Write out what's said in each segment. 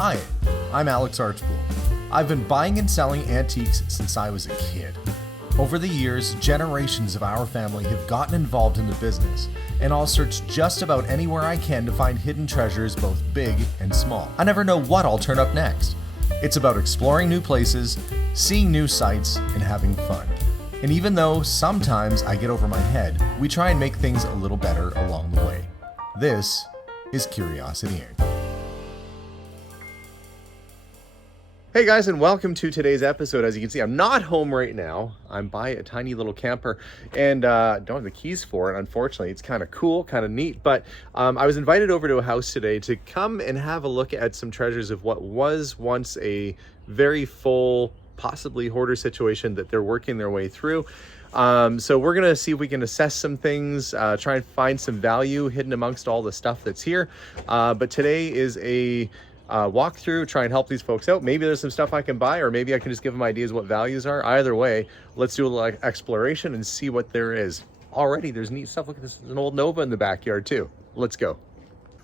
Hi, I'm Alex Archbold. I've been buying and selling antiques since I was a kid. Over the years, generations of our family have gotten involved in the business, and I'll search just about anywhere I can to find hidden treasures both big and small. I never know what I'll turn up next. It's about exploring new places, seeing new sights, and having fun. And even though sometimes I get over my head, we try and make things a little better along the way. This is Curiosity Inc. Hey guys, and welcome to today's episode. As you can see, I'm not home right now. I'm by a tiny little camper and don't have the keys for it, unfortunately. It's kind of cool, kind of neat, but I was invited over to a house today to come and have a look at some treasures of what was once a very full, possibly hoarder situation that they're working their way through. So we're gonna see if we can assess some things, try and find some value hidden amongst all the stuff that's here. But today is a walk through, try and help these folks out. Maybe there's some stuff I can buy, or maybe I can just give them ideas what values are. Either way, let's do a little exploration and see what there is. Already there's neat stuff. Look at this, there's an old Nova in the backyard too. Let's go.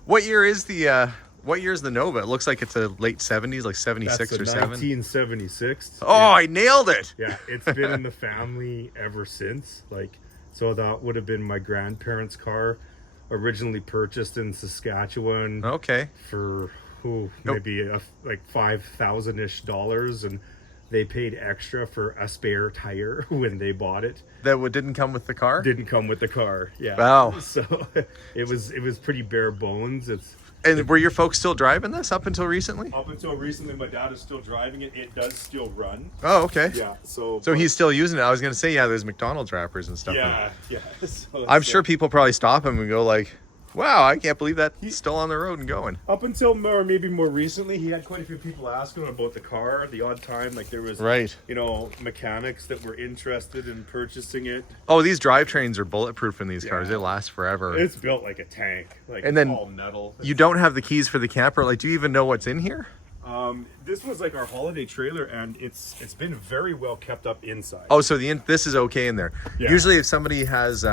What year is the Nova? It looks like it's a late 70s, like 76 or 7. 1976. Oh, I nailed it. Yeah, it's been in the family ever since. So that would have been my grandparents' car, originally purchased in Saskatchewan. Okay. For maybe like $5,000-ish, and they paid extra for a spare tire when they bought it. That didn't come with the car? Didn't come with the car. Yeah. Wow. So it was pretty bare bones. And were your folks still driving this up until recently? Up until recently, my dad is still driving it. It does still run. Oh, okay. Yeah. So he's still using it. I was going to say, yeah, there's McDonald's wrappers and stuff. Yeah. Yeah. So I'm sure people probably stop him and go like, wow, I can't believe that he's still on the road and going. Up until maybe more recently, he had quite a few people ask him about the car. The odd time, like there was, right, mechanics that were interested in purchasing it. Oh, these drivetrains are bulletproof in these cars. They last forever. It's built like a tank. And then all metal. You don't have the keys for the camper. Like, do you even know what's in here? This was like our holiday trailer, and it's been very well kept up inside. Oh, so this is okay in there. Yeah. Usually, if somebody has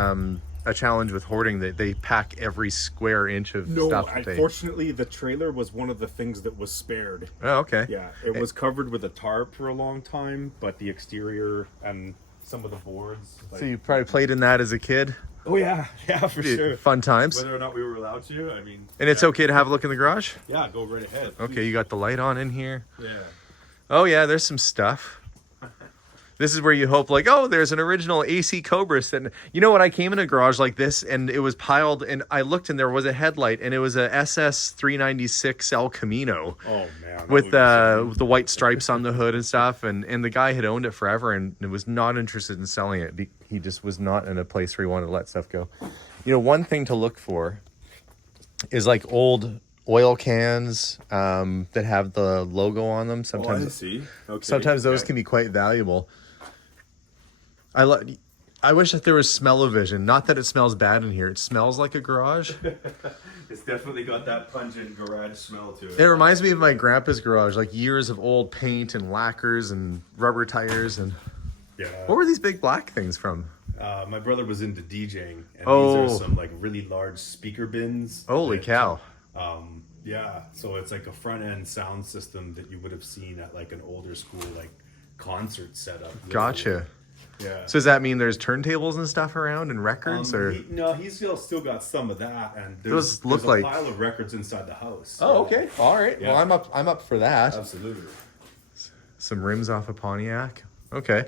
a challenge with hoarding, they pack every square inch of stuff. No, unfortunately, the trailer was one of the things that was spared. Oh, okay. Yeah, it was covered with a tarp for a long time, but the exterior and some of the boards. So you probably played in that as a kid? Oh yeah, for sure. Fun times. Whether or not we were allowed to, I mean. And it's okay to have a look in the garage? Yeah, go right ahead. Okay, you got the light on in here. Yeah. Oh yeah, there's some stuff. This is where you hope, like, oh, there's an original AC Cobra sitting. You know what? I came in a garage like this, and it was piled, and I looked, and there was a headlight, and it was a SS 396 El Camino. Oh man. With the white stripes on the hood and stuff, and the guy had owned it forever, and was not interested in selling it. He just was not in a place where he wanted to let stuff go. You know, one thing to look for is like old oil cans that have the logo on them. Sometimes, I see. Okay. Sometimes those can be quite valuable. I wish that there was smell-o-vision. Not that it smells bad in here. It smells like a garage. It's definitely got that pungent garage smell to it. It reminds me of my grandpa's garage, like years of old paint and lacquers and rubber tires. And yeah. What were these big black things from? My brother was into DJing, and these are some like really large speaker bins. Holy cow. Yeah, so it's like a front-end sound system that you would have seen at like an older school, like concert setup. Gotcha. Yeah. So does that mean there's turntables and stuff around and records, or? He's still got some of that, and there's a pile of records inside the house. Oh, okay. All right. Yeah. Well, I'm up for that. Absolutely. Some rims off a Pontiac. Okay.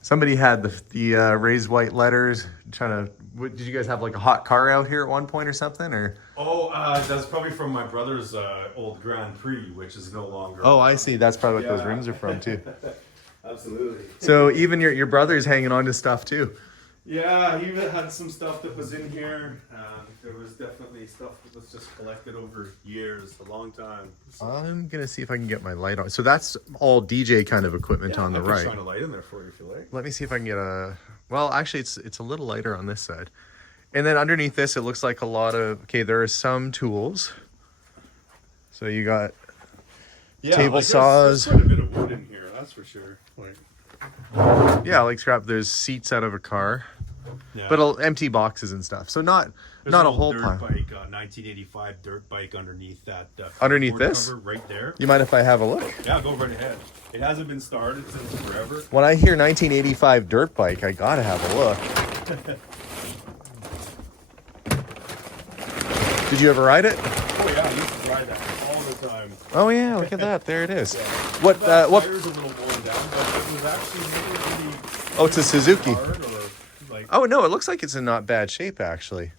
Somebody had the raised white letters. Did you guys have like a hot car out here at one point or something, or? Oh, that's probably from my brother's old Grand Prix, which is no longer. Oh, I see. That's probably what those rims are from too. Absolutely. So even your brother's hanging on to stuff too. Yeah, he had some stuff that was in here. There was definitely stuff that was just collected over years, a long time. So. I'm gonna see if I can get my light on. So that's all DJ kind of equipment on the right. I can shine a light in there for you if you like. Let me see if I can get a. Well, actually, it's a little lighter on this side. And then underneath this, it looks like a lot of. Okay, there are some tools. So you got table saws. There's quite a bit of wood in here, that's for sure. Yeah, like scrap. There's seats out of a car. Yeah. but empty boxes and stuff. So not There's not an a old whole dirt pile. bike, 1985 dirt bike underneath that. Underneath cardboard this? cover right there. You mind if I have a look? Yeah, go right ahead. It hasn't been started since forever. When I hear 1985 dirt bike, I gotta have a look. Did you ever ride it? Oh yeah, I used to ride that all the time. Oh yeah, look at that. There it is. Yeah. What? That What? tire's a little worn down, but it was actually really Oh, it's a Suzuki. hard or like Oh no, it looks like it's in not bad shape actually.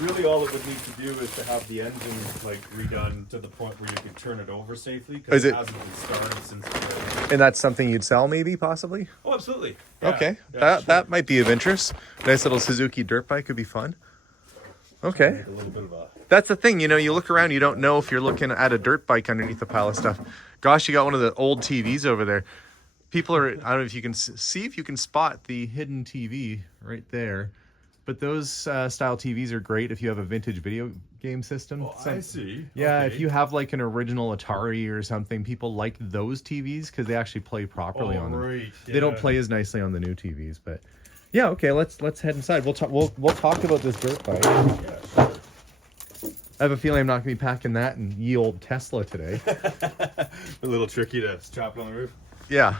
really all it would need to do is to have the engine like redone to the point where you could turn it over safely Is because it- it hasn't been started since forever. And that's something you'd sell, maybe, possibly. Oh, absolutely. Yeah, Okay, yeah, that sure. that might be of interest. Nice little Suzuki dirt bike could be fun. Okay, Like a little bit of a that's the thing. You know, you look around, you don't know if you're looking at a dirt bike underneath a pile of stuff. Gosh, you got one of the old TVs over there. People are. I don't know if you can see if you can spot the hidden TV right there. But those style TVs are great if you have a vintage video game system. Oh, I see. Yeah, Okay. if you have like an original Atari or something, people like those TVs because they actually play properly on them. right. They don't yeah. play as nicely on the new TVs, but yeah, okay. Let's head inside. We'll talk about this dirt bike. Yeah, sure. I have a feeling I'm not going to be packing that in ye old Tesla today. A little tricky to strap it on the roof. Yeah,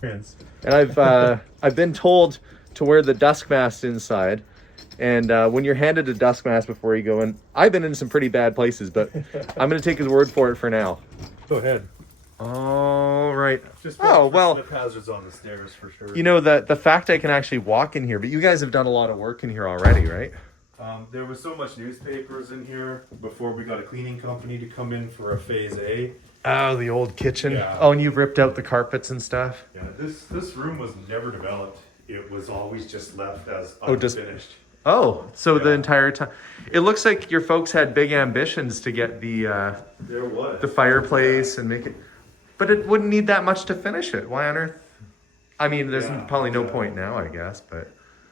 Prince. and I've been told to wear the dusk mask inside. And when you're handed a dusk mask before you go in, I've been in some pretty bad places, but I'm going to take his word for it for now. Go ahead. All right. Just Oh, well. slip hazards on the stairs for sure. You know, the fact I can actually walk in here, but you guys have done a lot of work in here already, right? There was so much newspapers in here before we got a cleaning company to come in for a phase A. Oh, the old kitchen. Yeah. Oh, and you've ripped out the carpets and stuff. Yeah, this room was never developed. It was always just left as Oh, just- unfinished. Oh, so the Yeah. entire time. It looks like your folks had big ambitions to get There was. the fireplace and make it, but it wouldn't need that much to finish it. Why on earth? I mean, there's Yeah, probably no yeah. point now, I guess, but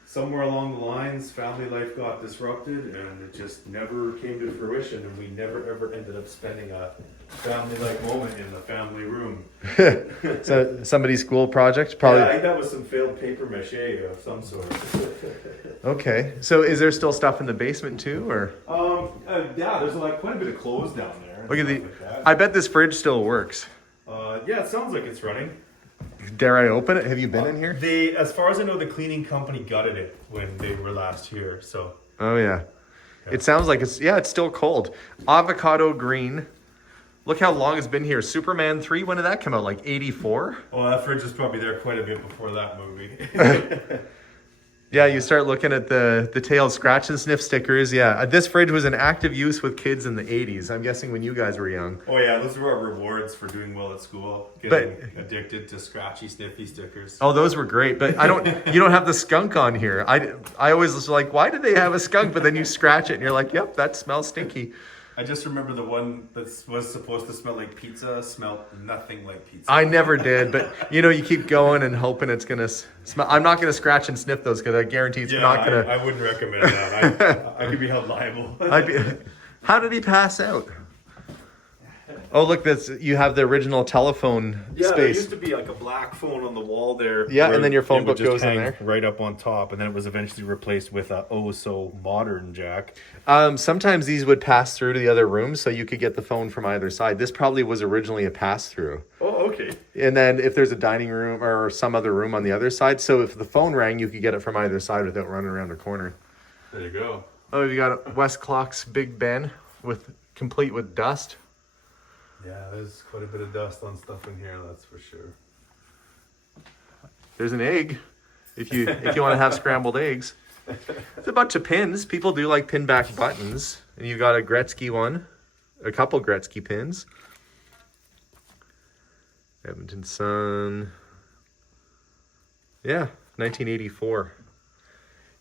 Somewhere along the lines, family life got disrupted and it just never came to fruition and we never ever ended up spending a family-like moment in the family room. so somebody's school project probably. Yeah, I think that was some failed paper mache of some sort. Okay, so is there still stuff in the basement too, or Yeah, there's like quite a bit of clothes down there. and look at the? stuff like that. I bet this fridge still works. Yeah, it sounds like it's running. Dare I open it? Have you been in here? They, as far as I know, the cleaning company gutted it when they were last here. So Oh yeah. It sounds like it's still cold. Avocado green. Look how long it's been here. Superman 3, when did that come out? Like 84? well, that fridge was probably there quite a bit before that movie. Yeah, you start looking at the tail scratch and sniff stickers. Yeah, this fridge was in active use with kids in the 80s. I'm guessing when you guys were young. Oh yeah, those were our rewards for doing well at school. Getting addicted to scratchy, sniffy stickers. Oh, those were great, but you don't have the skunk on here. I always was like, why did they have a skunk? But then you scratch it and you're like, yep, that smells stinky. I just remember the one that was supposed to smell like pizza smelled nothing like pizza. I never did, but you keep going and hoping it's gonna smell. I'm not gonna scratch and sniff those because I guarantee it's not gonna. I wouldn't recommend that. I could be held liable. How did he pass out? Oh, look, you have the original telephone Yeah, there space. used to be like a black phone on the wall there. Yeah, and where then your phone it would book goes just in hang there. right up on top, and then it was eventually replaced with a so modern jack. Sometimes these would pass through to the other rooms, so you could get the phone from either side. This probably was originally a pass-through. Oh, okay. And then if there's a dining room or some other room on the other side, so if the phone rang, you could get it from either side without running around a corner. There you go. Oh, you got West Clock's Big Ben complete with dust. Yeah, there's quite a bit of dust on stuff in here, that's for sure. There's an egg, if you want to have scrambled eggs. It's a bunch of pins. People do like pin back buttons, and you got a Gretzky one, a couple Gretzky pins. Edmonton Sun. Yeah, 1984.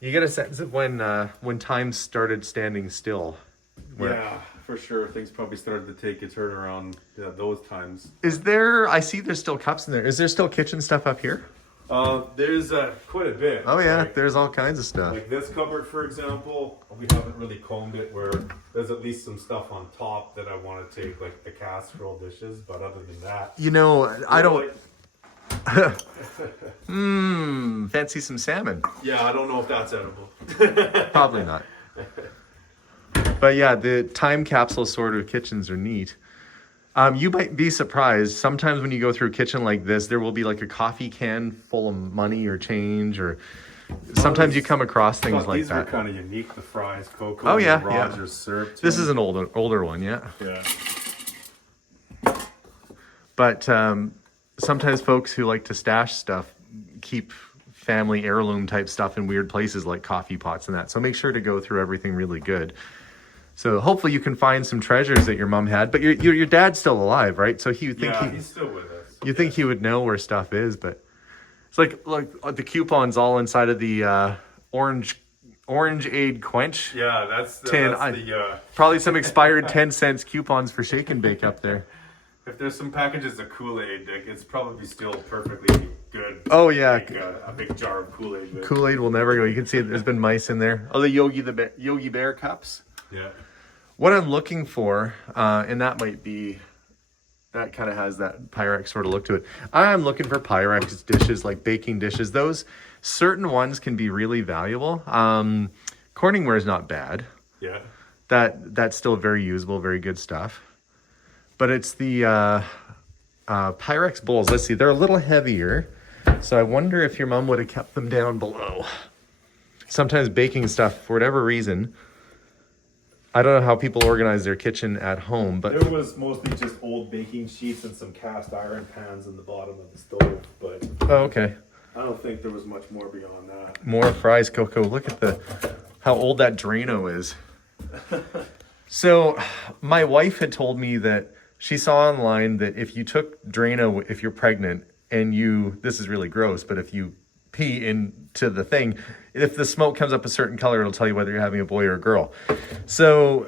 You get a sense of when time started standing still. Yeah, for sure. Things probably started to take a turn around those times. I see there's still cups in there. Is there still kitchen stuff up here? There's quite a bit. Oh yeah, Like, there's all kinds of stuff. like this cupboard, for example, we haven't really combed it where there's at least some stuff on top that I want to take, like the casserole dishes, but other than that... I don't... like, Fancy some salmon. Yeah, I don't know if that's edible. Probably not. But yeah, the time capsule sort of kitchens are neat. You might be surprised. Sometimes when you go through a kitchen like this, there will be like a coffee can full of money or change, or sometimes you come across things like these that. These were kind of unique. The Fry's Cocoa. Oh yeah, Rogers syrup. This is an older one, yeah. Yeah. But sometimes folks who like to stash stuff keep family heirloom type stuff in weird places like coffee pots and that. So make sure to go through everything really good. So hopefully you can find some treasures that your mom had. But your dad's still alive, right? So he's still with us. You think he would know where stuff is, but it's like the coupons all inside of the orange aid quench. Yeah, that's tin. Probably some expired 10-cent coupons for shake and bake up there. If there's some packages of Kool-Aid, it's probably still perfectly good. Oh yeah, like, a big jar of Kool-Aid. But... Kool-Aid will never go. You can see there's been mice in there. Oh, the Yogi Bear cups. Yeah. What I'm looking for, and that kind of has that Pyrex sort of look to it. I'm looking for Pyrex dishes, like baking dishes. Those certain ones can be really valuable. Corningware is not bad. Yeah. That's still very usable, very good stuff. But it's the Pyrex bowls. Let's see, they're a little heavier. So I wonder if your mom would have kept them down below. Sometimes baking stuff, for whatever reason, I don't know how people organize their kitchen at home, but... There was mostly just old baking sheets and some cast iron pans in the bottom of the stove, but... Oh, okay. I don't think there was much more beyond that. More Fry's Cocoa. Look at how old that Drano is. So my wife had told me that she saw online that if you took Drano, if you're pregnant, and this is really gross, but if you pee into the thing, if the smoke comes up a certain color, it'll tell you whether you're having a boy or a girl. So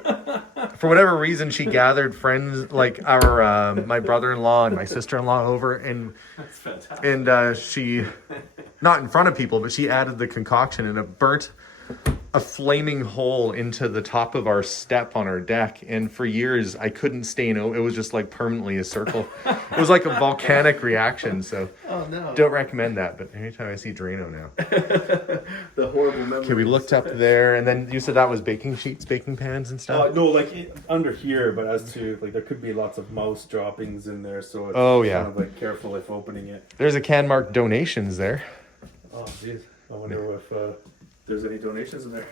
for whatever reason, she gathered friends like my brother-in-law and my sister-in-law over, and that's fantastic. And she, not in front of people, but she added the concoction, and it burnt a flaming hole into the top of our step on our deck. And for years I couldn't stain it. It was just like permanently a circle. It was like a volcanic reaction. So don't recommend that. But anytime I see Drano now. The horrible memory. Okay, we looked up there, and then you said that was baking sheets, baking pans and stuff? No, like under here, but as to like there could be lots of mouse droppings in there, so it's kind of like careful if opening it. There's a can marked donations there. Oh jeez. I wonder if there's any donations in there.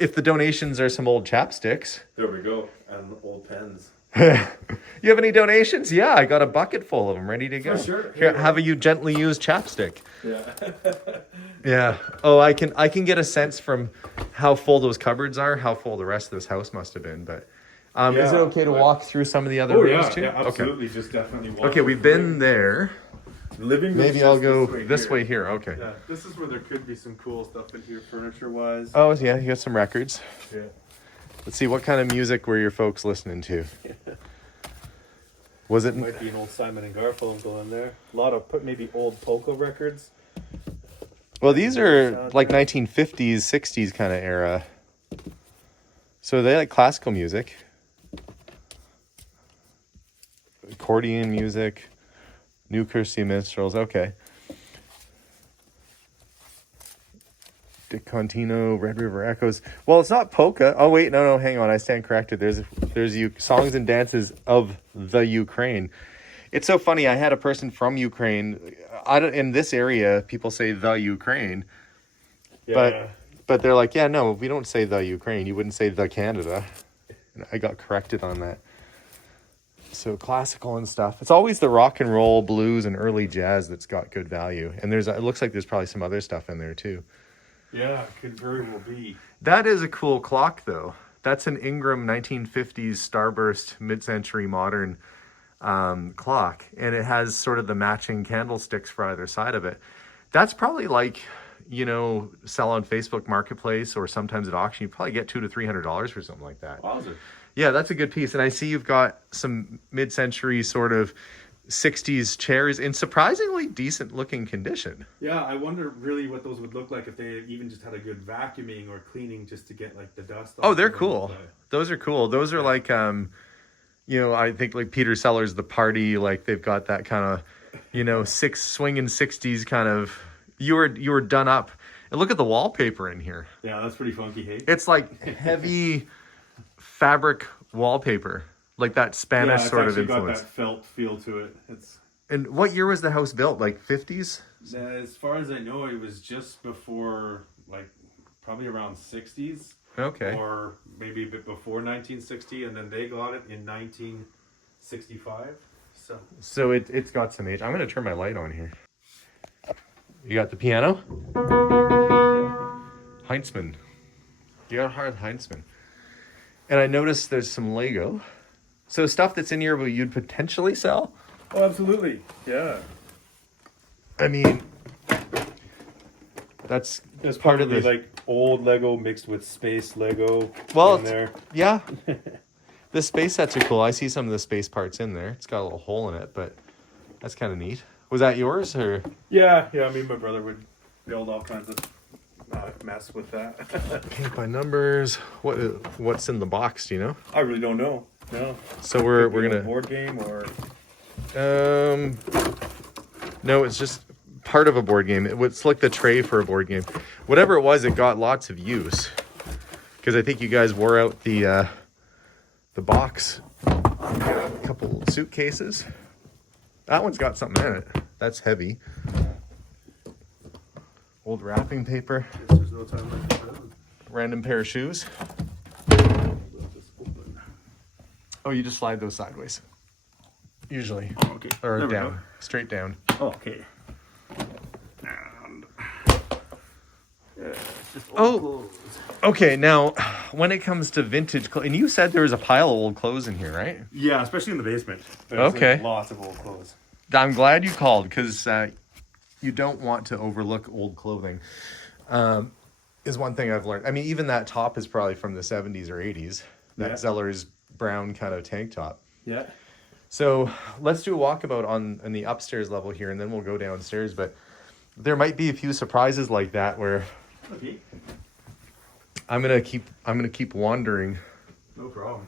If the donations are some old chapsticks. There we go. And old pens. You have any donations? Yeah, I got a bucket full of them ready to go. For sure. Here, have a gently used chapstick. Yeah. Yeah. Oh, I can get a sense from how full those cupboards are, how full the rest of this house must have been. But is it okay to walk through some of the other rooms too? Yeah, absolutely. Okay. Just definitely walk. Okay, we've been there. Living room. Maybe I'll go this way here. Okay. Yeah, this is where there could be some cool stuff in here, furniture-wise. Oh yeah, you got some records. Yeah. Let's see, what kind of music were your folks listening to? Was it? Might be an old Simon and Garfunkel in there. A lot of maybe old polka records. Well, these are like 1950s, 60s kind of era. So they like classical music, accordion music. New Kirsty Minstrels, okay. Dick Contino, Red River Echoes. Well, it's not polka. Oh wait, no, hang on. I stand corrected. There's songs and dances of the Ukraine. It's so funny. I had a person from Ukraine. In this area, people say the Ukraine, but they're like, yeah, no, we don't say the Ukraine. You wouldn't say the Canada. And I got corrected on that. So classical and stuff. It's always the rock and roll, blues, and early jazz that's got good value. And it looks like there's probably some other stuff in there too. Yeah, it could very well be. That is a cool clock though. That's an Ingram 1950s Starburst mid-century modern clock. And it has sort of the matching candlesticks for either side of it. That's probably like, sell on Facebook Marketplace or sometimes at auction. You probably get $200 to $300 for something like that. Wow, is it? Yeah, that's a good piece. And I see you've got some mid-century sort of 60s chairs in surprisingly decent looking condition. Yeah, I wonder really what those would look like if they even just had a good vacuuming or cleaning just to get like the dust off. Oh, they're cool. Those are cool. Those are like, I think like Peter Sellers, The Party, like they've got that kind of you know, swinging 60s kind of. You were done up. And look at the wallpaper in here. Yeah, that's pretty funky, hey? It's like heavy fabric wallpaper, like that Spanish sort of influence. Got that felt feel to it. And what year was the house built? Like 50s? As far as I know, it was just before, like, probably around 60s. Okay. Or maybe a bit before 1960, and then they got it in 1965. So it's got some age. I'm going to turn my light on here. You got the piano? Heinzmann. You got a hard Heinzmann. And I noticed there's some Lego. So stuff that's in here where you'd potentially sell? Oh, absolutely. Yeah. I mean, that's part of the like old Lego mixed with space Lego in there. Yeah. The space sets are cool. I see some of the space parts in there. It's got a little hole in it, but that's kind of neat. Was that yours or? Yeah. Me and my brother would build all kinds of mess with that. Paint by numbers. What's in the box? Do you know? I really don't know. No. So we're gonna a board game or. No, it's just part of a board game. It's like the tray for a board game. Whatever it was, it got lots of use. Because I think you guys wore out the box. A couple suitcases. That one's got something in it. That's heavy. Old wrapping paper. There's no time like that. Random pair of shoes. Oh, you just slide those sideways. Usually. Oh, okay. Or There we down. go. Straight down. Okay. And it's just Oh. clothes. Okay, now, when it comes to vintage clothes, and you said there was a pile of old clothes in here, right? Yeah, especially in the basement. There's Okay. lots of old clothes. I'm glad you called, because you don't want to overlook old clothing. Is one thing I've learned. I mean, even that top is probably from the 70s or 80s. That Yeah. Zeller's brown kind of tank top. Yeah. So let's do a walkabout on the upstairs level here, and then we'll go downstairs. But there might be a few surprises like that where Okay. I'm gonna keep wandering. No problem.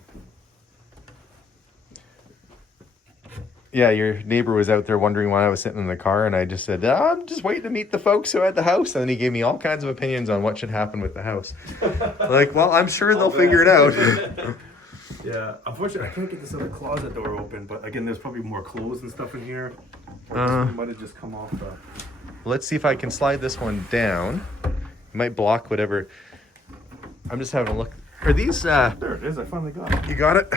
Yeah, your neighbor was out there wondering why I was sitting in the car, and I just said, I'm just waiting to meet the folks who had the house. And then he gave me all kinds of opinions on what should happen with the house. Like, well, I'm sure they'll figure it out. Yeah, unfortunately, I can't get this other closet door open, but again, there's probably more clothes and stuff in here. Or this one might have just come off the... Let's see if I can slide this one down. It might block whatever. I'm just having a look. Are these, There it is, I finally got it. you got it?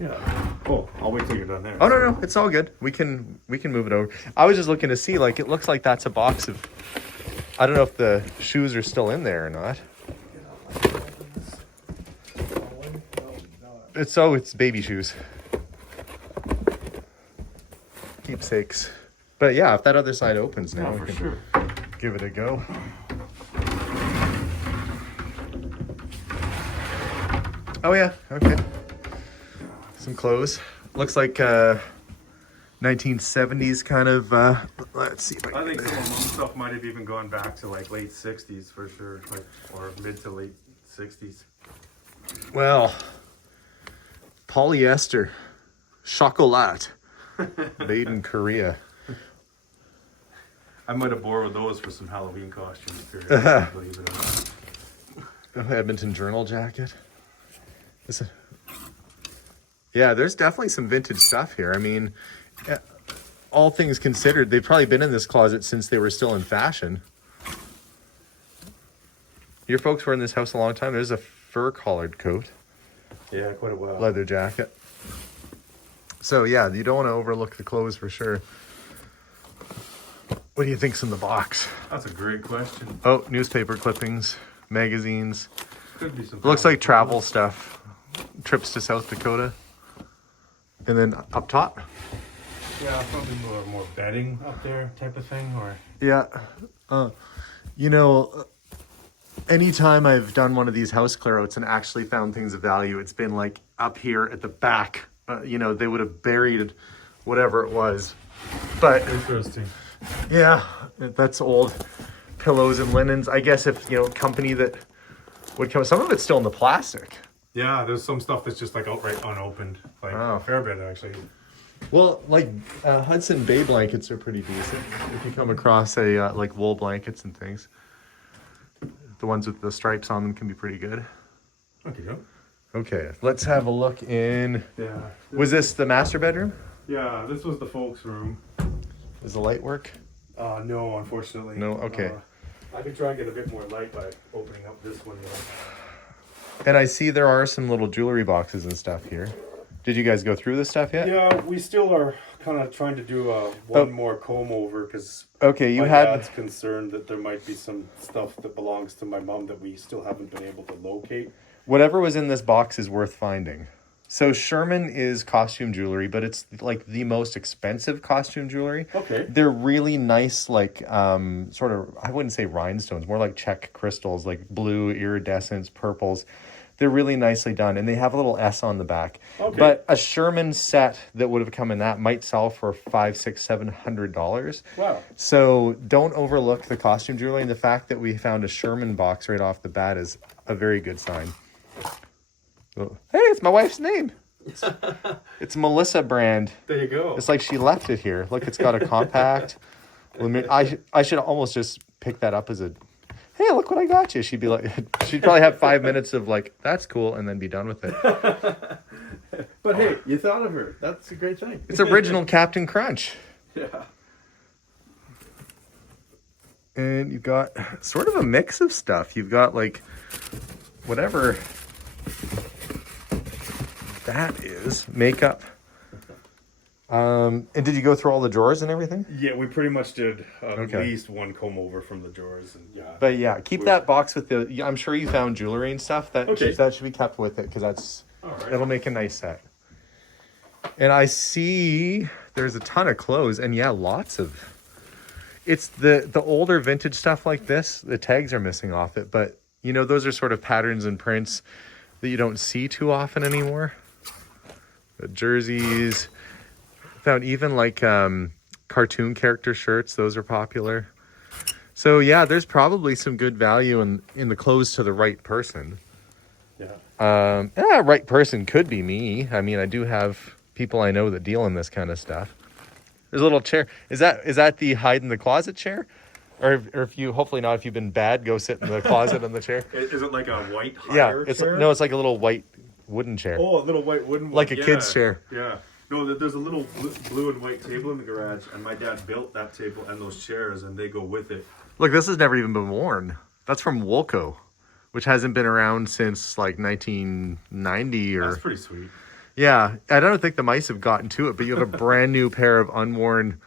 Yeah. Oh, I'll wait till you're done there. Oh, no, it's all good. We can move it over. I was just looking to see, like, it looks like that's a box of, I don't know if the shoes are still in there or not. It's baby shoes. Keepsakes. But yeah, if that other side opens now, Yeah, we for can sure. give it a go. Oh yeah, okay. Some clothes. Looks like 1970s kind of, let's see if I think some of the stuff might have even gone back to like late 60s for sure, like, or mid to late 60s. Well, polyester, chocolat, made in Korea. I might have borrowed those for some Halloween costumes. Believe it or not. Edmonton Journal jacket. Yeah, there's definitely some vintage stuff here. I mean, all things considered, they've probably been in this closet since they were still in fashion. Your folks were in this house a long time. There's a fur collared coat. Yeah, quite a while. Leather jacket. So yeah, you don't want to overlook the clothes for sure. What do you think's in the box? That's a great question. Oh, newspaper clippings, magazines. Could be some. Looks like travel stuff. Trips to South Dakota. And then up top. Yeah, probably more bedding up there type of thing, or. Yeah. You know, anytime I've done one of these house clear outs and actually found things of value, it's been like up here at the back. You know, they would have buried whatever it was. But Interesting. yeah, that's old pillows and linens. I guess if, you know, company that would come, some of it's still in the plastic. Yeah, there's some stuff that's just like outright unopened, like Oh. a fair bit actually. Well, like Hudson Bay blankets are pretty decent. If you come across a like wool blankets and things, the ones with the stripes on them can be pretty good. Okay, yeah. Okay, let's have a look in. Yeah. Was this the master bedroom? Yeah, this was the folks' room. Does the light work? No, unfortunately. No? Okay. I could try and get a bit more light by opening up this window. And I see there are some little jewelry boxes and stuff here. Did you guys go through this stuff yet? Yeah, we still are kind of trying to do one more comb over because Okay, my dad's concerned that there might be some stuff that belongs to my mom that we still haven't been able to locate. Whatever was in this box is worth finding. So Sherman is costume jewelry, but it's like the most expensive costume jewelry. Okay. They're really nice, like sort of, I wouldn't say rhinestones, more like check crystals, like blue, iridescents, purples. They're really nicely done, and they have a little S on the back. Okay. But a Sherman set that would have come in that might sell for $500, $600, $700. Wow. So don't overlook the costume jewelry, and the fact that we found a Sherman box right off the bat is a very good sign. Oh, hey, it's my wife's name. It's Melissa Brand. There you go. It's like she left it here. Look, it's got a compact. I should almost just pick that up as a, hey, look what I got you. She'd be like, she'd probably have 5 minutes of like, that's cool, and then be done with it. But hey, you thought of her. That's a great thing. It's original Captain Crunch. Yeah. And you've got sort of a mix of stuff. You've got like whatever that is, makeup. And did you go through all the drawers and everything? Yeah, we pretty much did at least one comb over from the drawers. And yeah. But yeah, keep that box with the, I'm sure you found jewelry and stuff. That should be kept with it because that's, it'll make a nice set. And I see there's a ton of clothes and yeah, lots of, it's the older vintage stuff like this, the tags are missing off it, but you know, those are sort of patterns and prints that you don't see too often anymore. The jerseys, found even like cartoon character shirts, those are popular. So yeah, there's probably some good value in the clothes to the right person. Yeah. Right person could be me. I mean, I do have people I know that deal in this kind of stuff. There's a little chair. Is that the hide in the closet chair? Or if you, hopefully not, if you've been bad, go sit in the closet on the chair. Is it like a white higher chair? No, it's like a little white wooden chair. Oh, a little white wooden one. Like a kid's chair. Yeah. No, there's a little blue and white table in the garage, and my dad built that table and those chairs, and they go with it. Look, this has never even been worn. That's from Woolco, which hasn't been around since like 1990 or... That's pretty sweet. Yeah, I don't think the mice have gotten to it, but you have a brand new pair of unworn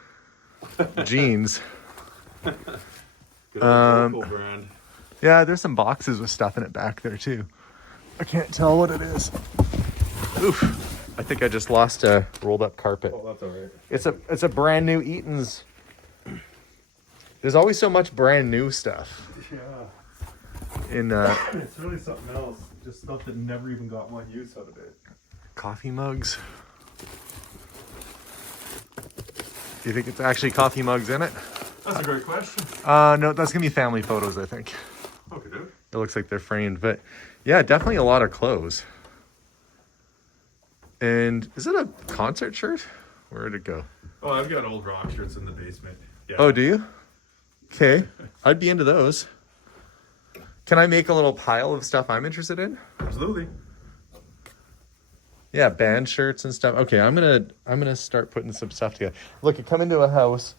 jeans. Good old local brand. Yeah, there's some boxes with stuff in it back there too. I can't tell what it is. Oof. I think I just lost a rolled up carpet. Oh, that's all right. It's a brand new Eaton's. There's always so much brand new stuff. Yeah. In it's really something else. Just stuff that never even got one use out of it. Coffee mugs. Do you think it's actually coffee mugs in it? That's a great question. No, that's gonna be family photos, I think. Okay, dude. It looks like they're framed, but yeah, definitely a lot of clothes. And is it a concert shirt? Where'd it go? Oh, I've got old rock shirts in the basement. Yeah. Oh, do you? Okay, I'd be into those. Can I make a little pile of stuff I'm interested in? Absolutely. Yeah, band shirts and stuff. Okay, I'm gonna start putting some stuff together. Look, you come into a house,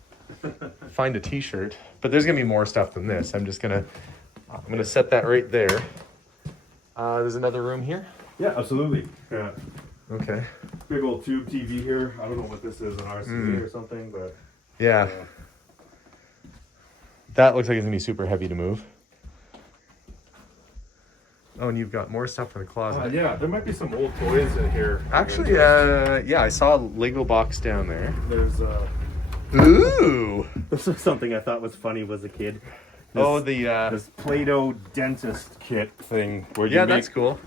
find a t-shirt, but there's gonna be more stuff than this. I'm gonna set that right there. There's another room here. Yeah, absolutely. Yeah. Okay. Big old tube TV here. I don't know what this is, an RCA or something, but Yeah. That looks like it's gonna be super heavy to move. Oh, and you've got more stuff in the closet. yeah, there might be some old toys in here. Actually, yeah, I saw a Lego box down there. There's Ooh. this is something I thought was funny as a kid. This Play-Doh dentist kit thing where you yeah, make that's cool.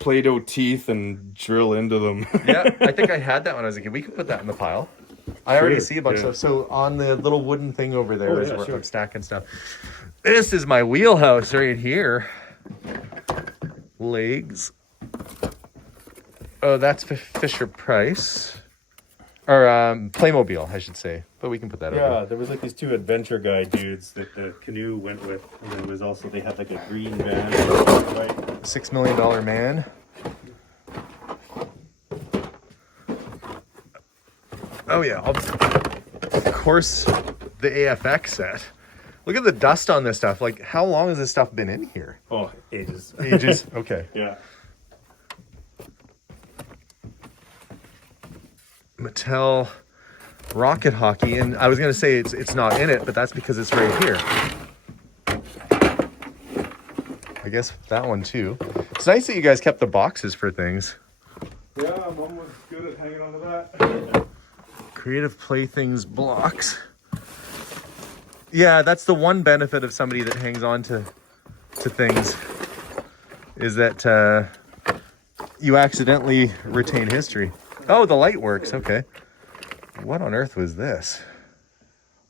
Play-Doh teeth and drill into them. Yeah, I think I had that when I was a kid. We could put that in the pile. I already see a bunch of stuff. So on the little wooden thing over there is where I'm stacking stuff. This is my wheelhouse right here. Legs. Oh, that's Fisher Price. Or Playmobil, I should say. But we can put that over. Yeah, there was like these two adventure guy dudes that the canoe went with. And there was also, they had like a green van. Right? $6 million man. Oh yeah, of course the AFX set. Look at the dust on this stuff. Like, how long has this stuff been in here? Oh, ages. Ages? Okay. Yeah. Mattel Rocket Hockey, and I was gonna say it's not in it, but that's because it's right here. I guess that one too. It's nice that you guys kept the boxes for things. Yeah, Mom was good at hanging on to that. Creative Playthings blocks. Yeah, that's the one benefit of somebody that hangs on to things, is that you accidentally retain history. Oh, the light works. Okay. What on earth was this?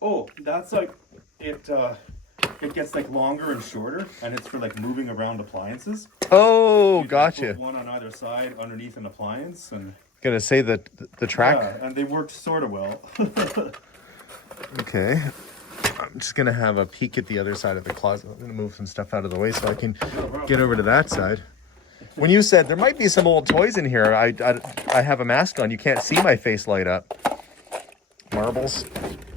Oh, that's like, it gets like longer and shorter, and it's for like moving around appliances. Oh, You gotcha. Put one on either side underneath an appliance, and Gonna say the track. yeah, and they worked sort of well. Okay. I'm just gonna have a peek at the other side of the closet. I'm gonna move some stuff out of the way so I can get over to that side. When you said there might be some old toys in here, I have a mask on. You can't see my face light up. Marbles.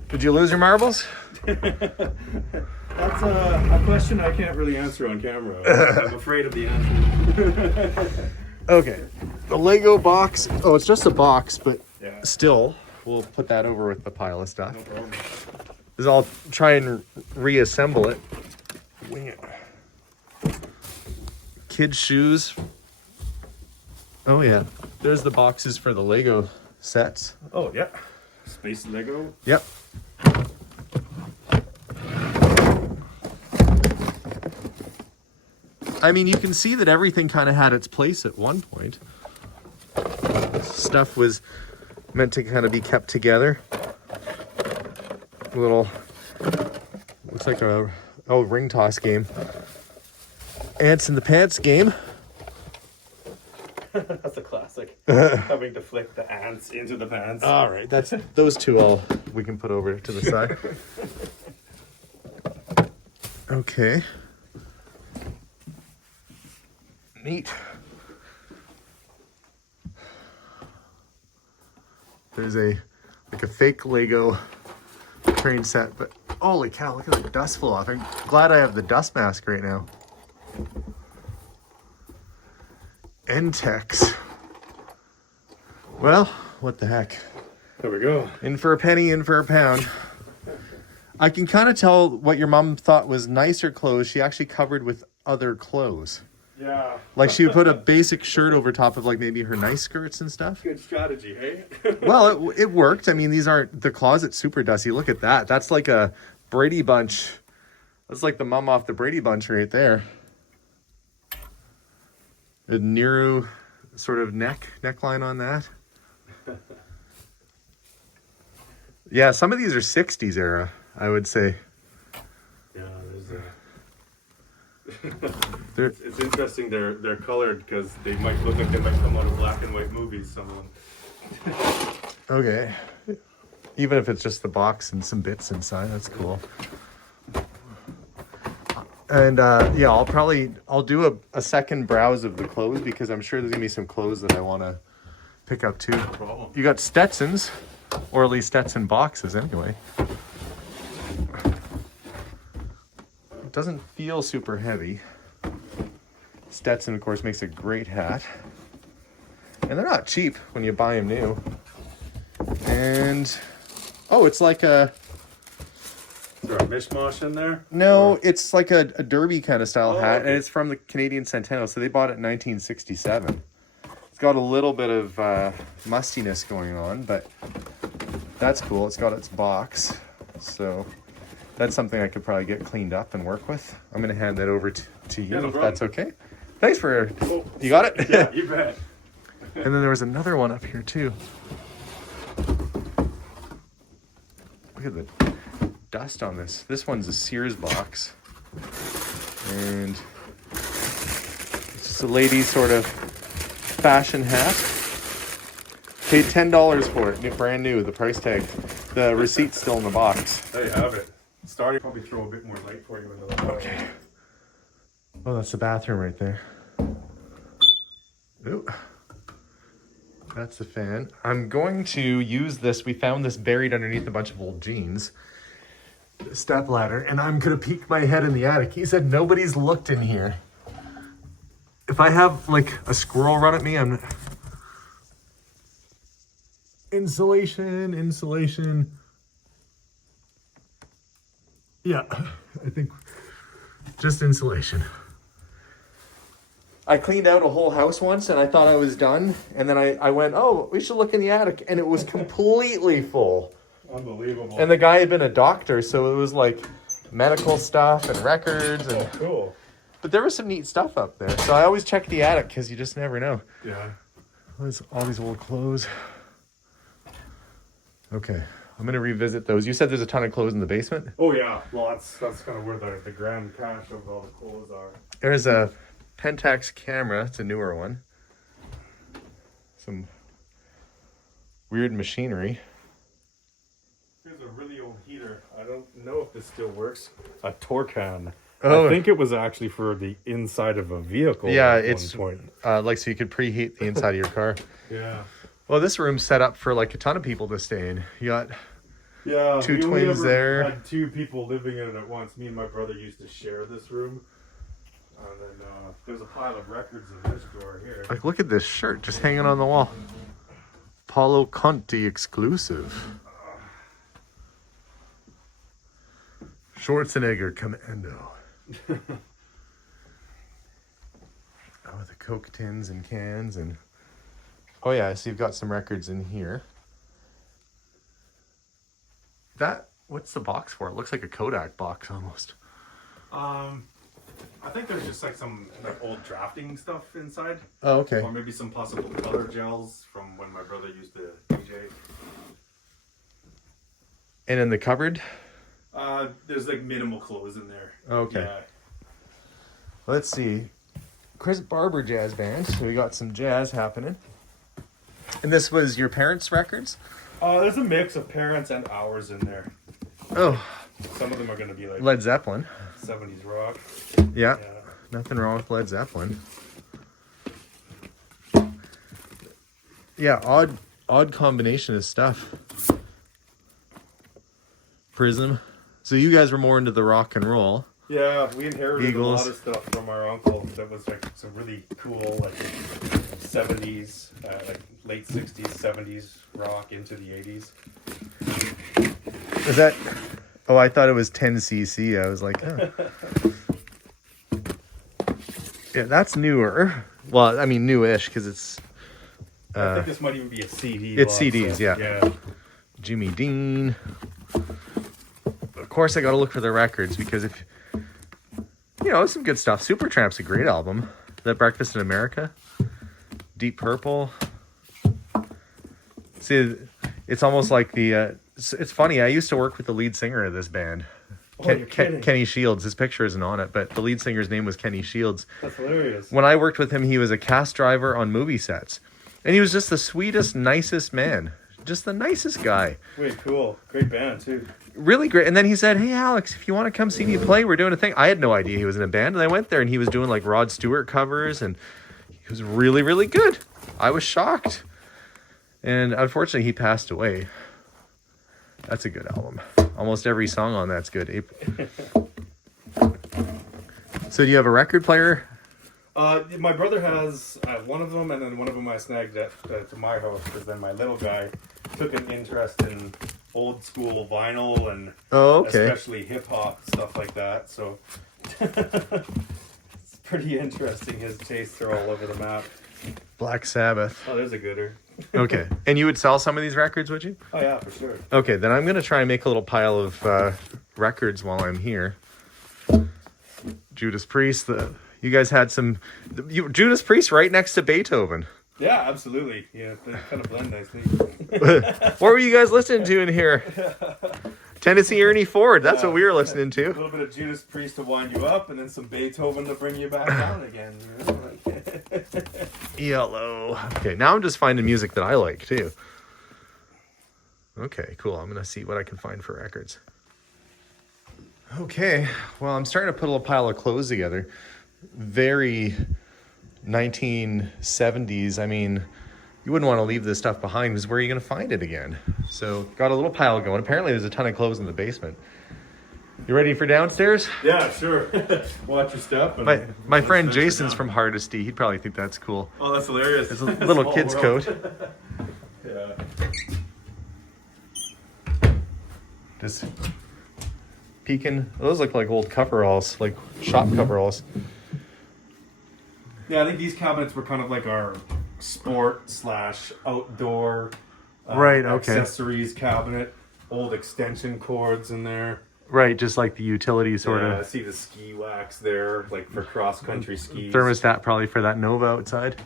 Did you lose your marbles? That's a question I can't really answer on camera. I'm afraid of the answer. Okay. The Lego box. Oh, it's just a box, but Yeah. still, we'll put that over with the pile of stuff. No problem. Is I'll try and reassemble it. Wing it. Kids' shoes. Oh yeah. There's the boxes for the Lego sets. Oh yeah. Space Lego. Yep. I mean, you can see that everything kind of had its place at one point. Stuff was meant to kind of be kept together. A little, looks like a ring toss game. Ants in the pants game. That's a classic. Having to flick the ants into the pants. All right, that's those two. We can put over to the side. Okay. Neat. There's like a fake Lego train set, but holy cow, look at the dust flow off. I'm glad I have the dust mask right now. Entex. Well, what the heck. There we go. In for a penny, in for a pound. I can kind of tell what your mom thought was nicer clothes. She actually covered with other clothes. Yeah. Like she would put a basic shirt over top of like maybe her nice skirts and stuff. Good strategy, hey? Well, it worked. I mean, these aren't, the closet's super dusty. Look at that. That's like a Brady Bunch. That's like the mum off the Brady Bunch right there. A Nero sort of neckline on that. Yeah, some of these are 60s era, I would say. Yeah, They're, it's interesting they're colored because they might look like they might come out of black and white movies, someone. okay. Even if it's just the box and some bits inside, that's cool. And yeah, I'll do a second browse of the clothes because I'm sure there's gonna be some clothes that I want to pick up too. No problem. You got Stetsons, or at least Stetson boxes anyway. It doesn't feel super heavy. Stetson, of course, makes a great hat. And they're not cheap when you buy them new. And, oh, it's like a... Is there a mishmash in there? No, Or- it's like a derby kind of style Oh, hat, okay. and it's from the Canadian Centennial, so they bought it in 1967. It's got a little bit of mustiness going on, but that's cool. It's got its box, so that's something I could probably get cleaned up and work with. I'm going to hand that over to you, Yeah, no if that's problem. okay. Thanks for... Oh, You got it? yeah, you bet. And then there was another one up here, too. Look at the dust on this. This one's a Sears box. And it's just a lady sort of fashion hat. Paid $10 for it, brand new, the price tag. The receipt's still in the box. There you have it. Starting probably throw a bit more light for you in the Okay. Oh, that's the bathroom right there. Ooh. That's the fan. I'm going to use this. We found this buried underneath a bunch of old jeans. Step ladder, and I'm gonna peek my head in the attic. He said nobody's looked in here. If I have like a squirrel run at me, I'm insulation. Yeah, I think just insulation. I cleaned out a whole house once and I thought I was done. And then I went, oh, we should look in the attic. And it was completely full. Unbelievable. And the guy had been a doctor, so it was like medical stuff and records. And cool. But there was some neat stuff up there. So I always check the attic because you just never know. Yeah. There's all these old clothes. Okay, I'm going to revisit those. You said there's a ton of clothes in the basement? Oh, yeah. Well, that's kind of where the grand cache of all the clothes are. There's a Pentax camera. It's a newer one. Some weird machinery. Here's a really old heater. I don't know if this still works. A Torcan. Oh. I think it was actually for the inside of a vehicle. Yeah, at it's one point. like so you could preheat the inside of your car. Yeah. Well, this room's set up for like a ton of people to stay in. You got two we only twins ever there. Had two people living in it at once. Me and my brother used to share this room. And then there's a pile of records in this drawer here. Like, look at this shirt just hanging on the wall. Paulo Conti exclusive. Schwarzenegger Commando. Oh, the Coke tins and cans and... Oh yeah, so you've got some records in here. What's the box for? It looks like a Kodak box almost. I think there's just like some like old drafting stuff inside. Oh, okay. Or maybe some possible color gels from when my brother used to DJ. And in the cupboard? There's like minimal clothes in there. Okay. Yeah. Let's see. Chris Barber Jazz Band. So we got some jazz happening. And this was your parents' records? There's a mix of parents and ours in there. Oh. Some of them are going to be like Led Zeppelin. 70s rock. Yeah. Nothing wrong with Led Zeppelin. Yeah, odd combination of stuff. Prism. So you guys were more into the rock and roll. Yeah, we inherited Eagles. a lot of stuff from our uncle that was like some really cool like 70s, like late 60s, 70s rock into the 80s. Is that... Oh, I thought it was 10cc. I was like, oh. Yeah, that's newer. Well, I mean, newish because it's... I think this might even be a CD. It's box, CDs, so, yeah. Jimmy Dean. Of course, I got to look for the records because if... You know, some good stuff. Supertramp's a great album. That Breakfast in America. Deep Purple. See, it's almost like the... it's funny. I used to work with the lead singer of this band. You're kidding. Kenny Shields. His picture isn't on it, but the lead singer's name was Kenny Shields. That's hilarious. When I worked with him, he was a cast driver on movie sets. And he was just the sweetest, nicest man. Just the nicest guy. Wait, cool. Great band, too. Really great. And then he said, hey, Alex, if you want to come see me play, we're doing a thing. I had no idea he was in a band. And I went there and he was doing like Rod Stewart covers. And he was really, really good. I was shocked. And unfortunately, he passed away. That's a good album. Almost every song on that's good. So do you have a record player? My brother has one of them, and then one of them I snagged at to my house because then my little guy took an interest in old school vinyl and especially hip hop stuff like that. So it's pretty interesting. His tastes are all over the map. Black Sabbath. Oh, there's a gooder. Okay. And you would sell some of these records, would you? Oh yeah, for sure. Okay, then I'm going to try and make a little pile of records while I'm here. Judas Priest. You guys had some... Judas Priest right next to Beethoven. Yeah, absolutely. Yeah, they kind of blend nicely. What were you guys listening to in here? Tennessee Ernie Ford. That's what we were listening A to. little bit of Judas Priest to wind you up, and then some Beethoven to bring you back down again. You know? Yellow. Okay, now I'm just finding music that I like too. Okay, cool. I'm gonna see what I can find for records. Okay, well, I'm starting to put a little pile of clothes together. Very 1970s. I mean, you wouldn't want to leave this stuff behind because where are you going to find it again? So got a little pile going. Apparently there's a ton of clothes in the basement. You ready for downstairs? Yeah, sure. Watch your step. My friend Jason's from Hardesty. He'd probably think that's cool. Oh, that's hilarious. It's a little kid's coat. Yeah. Just peeking. Those look like old coveralls, like shop coveralls. Yeah, I think these cabinets were kind of like our sport / outdoor Right, okay. accessories cabinet. Old extension cords in there. Right, just like the utility sort I of. see the ski wax there, like for cross-country skis. Thermostat probably for that Nova outside.